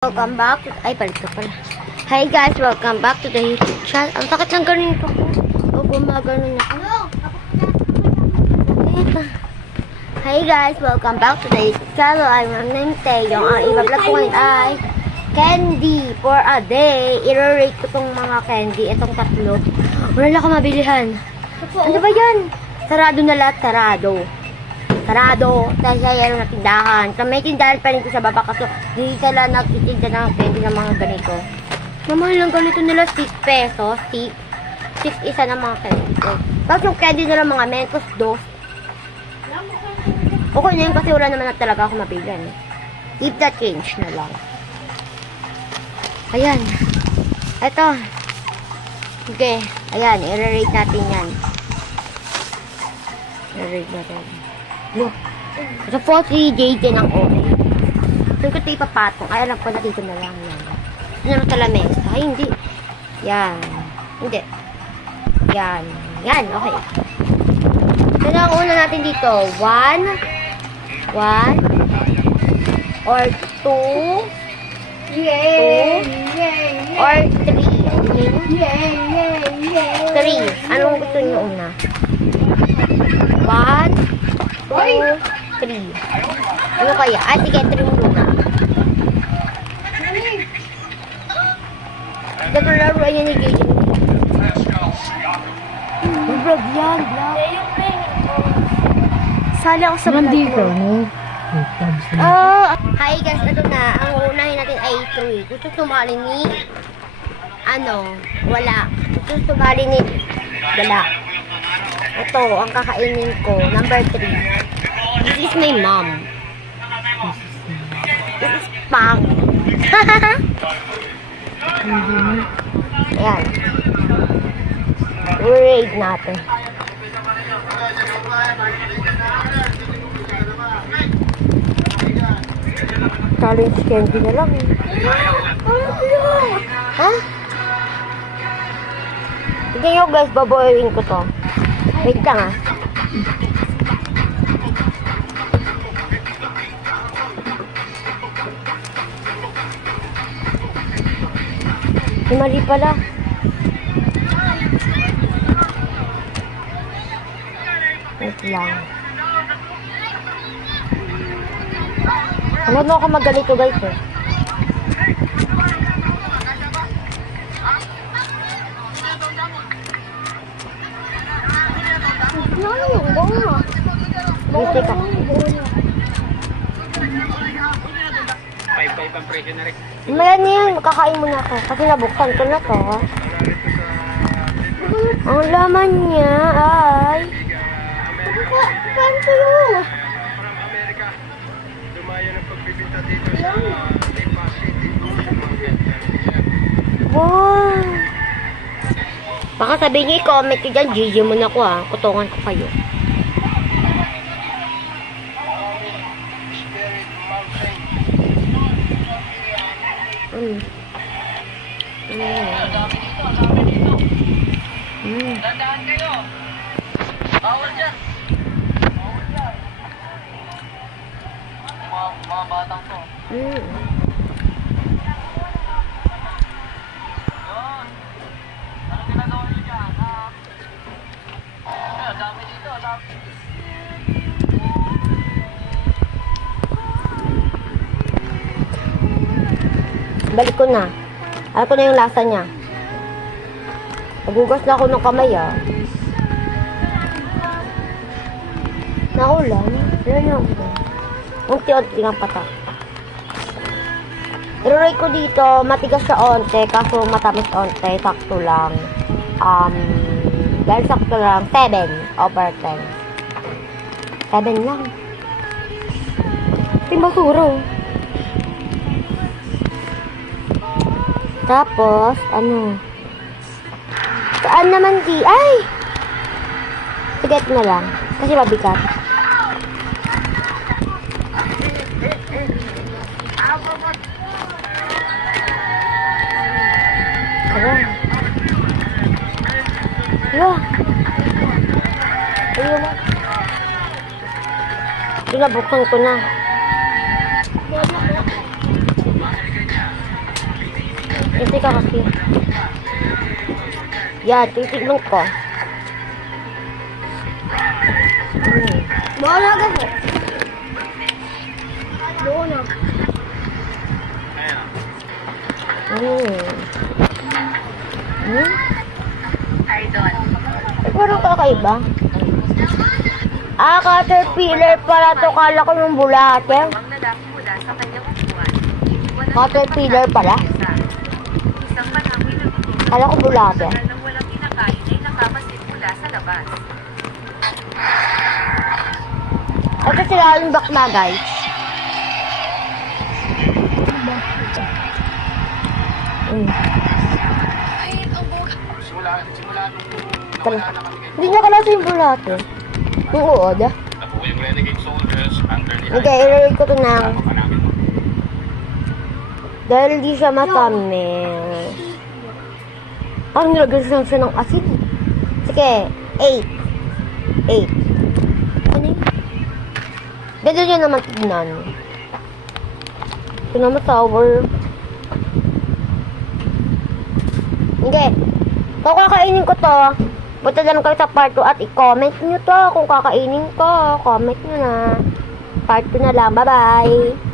Welcome back to... Ay, balik ka pala. Hi guys, welcome back to the YouTube channel. Ang sakit ng ganito ko. O gumagano na ako. Hi guys, welcome back to the YouTube channel. I'm named Taeyong. Ang iba-vlog ko ngayon ay candy for a day. I-rate ko tong mga candy. Itong tatlo. Wala lang ako mabilihan. Ano ba yan? Sarado na lahat. Sarado. Dahil sa yan na tindahan. So, may tindahan pa rin ko sa baba kasi di sila nagtitinda ng candy ng mga ganito. Mamahal lang ganito nila 6 pesos. 6 isa ng mga candy ko. Tapos yung candy nila mga Mentos 2. Okay na yun kasi wala naman na talaga ako mabilan. Keep the change na lang. Ayan. Ito. Okay. Ayan. I-rate natin yan. I-rate natin. Look. Sa 40 JJ ng okay. Saan ko ito ipapatong? Ay, alam ko na dito na lang yan. Ito naman sa lamesa. Ay, hindi. Yan. Hindi. Yan. Yan. Okay. Ito na ang una natin dito. 1 or 2 or 3. 3. Anong gusto niyo una? 1 2, 3. Ano kaya? Ah, sige, 3 muna. Naglalaro yan ni Gage. Vlog yan, vlog. Sali ako sa vlog mo. Hi guys, ito na. Ang unahin natin ay 3. Gusto sumali ni... wala. Gusto sumali ni... wala. Ito, ang kakainin ko. Number 3. This is my mom. This is Pang. Ayan. I-rate natin. Challenge candy na lang. Ha? Sige nyo guys, baboyin ko to. Wait lang ah. Mali pala. Wait lang. Ano ako maggalito guys eh. Bisik ako. 5 ang presyo na rin. Mayan yan, makakain mo na ako. Kasi nabuksan ko na to. Ang laman niya ay... Saan kayo? Dumayo ng pagbibinta dito sa Lipa City. Wow! Baka sabihin niyo, i-comment ko dyan, GG mo na ko ha. Kutungan ko kayo. Dandahan kayo. Bawal dyan. Mga batang to. Yun. Ano ginagawa nyo dyan? Dami dito. Balik ko na. Alam ko na yung lasa niya. Nagugas na ako ng kamay ah. Naulan. Ayan yung unti-unti ng patak. I-rate ko dito, matigas sa onte, kaso matamis onte, sakto lang. Dahil sakto lang, 7 over 10. 7 lang. Ito yung basura. Tapos, saan naman di? Ay! Sigat na lang. Kasi mabigat. Tara. Ayun na. Pinabuksan ko na. Kasi ka kasi. Yan, titignan ko. Bawa na ako. Bawa na. Parang kakaiba. Caterpillar pala to. Kala ko yung bulate. Caterpillar pala. Kala ko bulate. Ito sila yung bakla, guys. Hindi niya kalasa yung bulate. Yung uod. Okay, i-rate ko to ng... Dahil di siya matamis. Parang nilagyan siya ng asin. Sige, 8. 8. Ano yun? Ganda niya naman tignan. Ito naman sour. Hindi. Kung kakainin ko to, punta lang kayo sa part 2 at i-comment nyo to kung kakainin ko. Comment nyo na. Part 2 na lang. Bye-bye.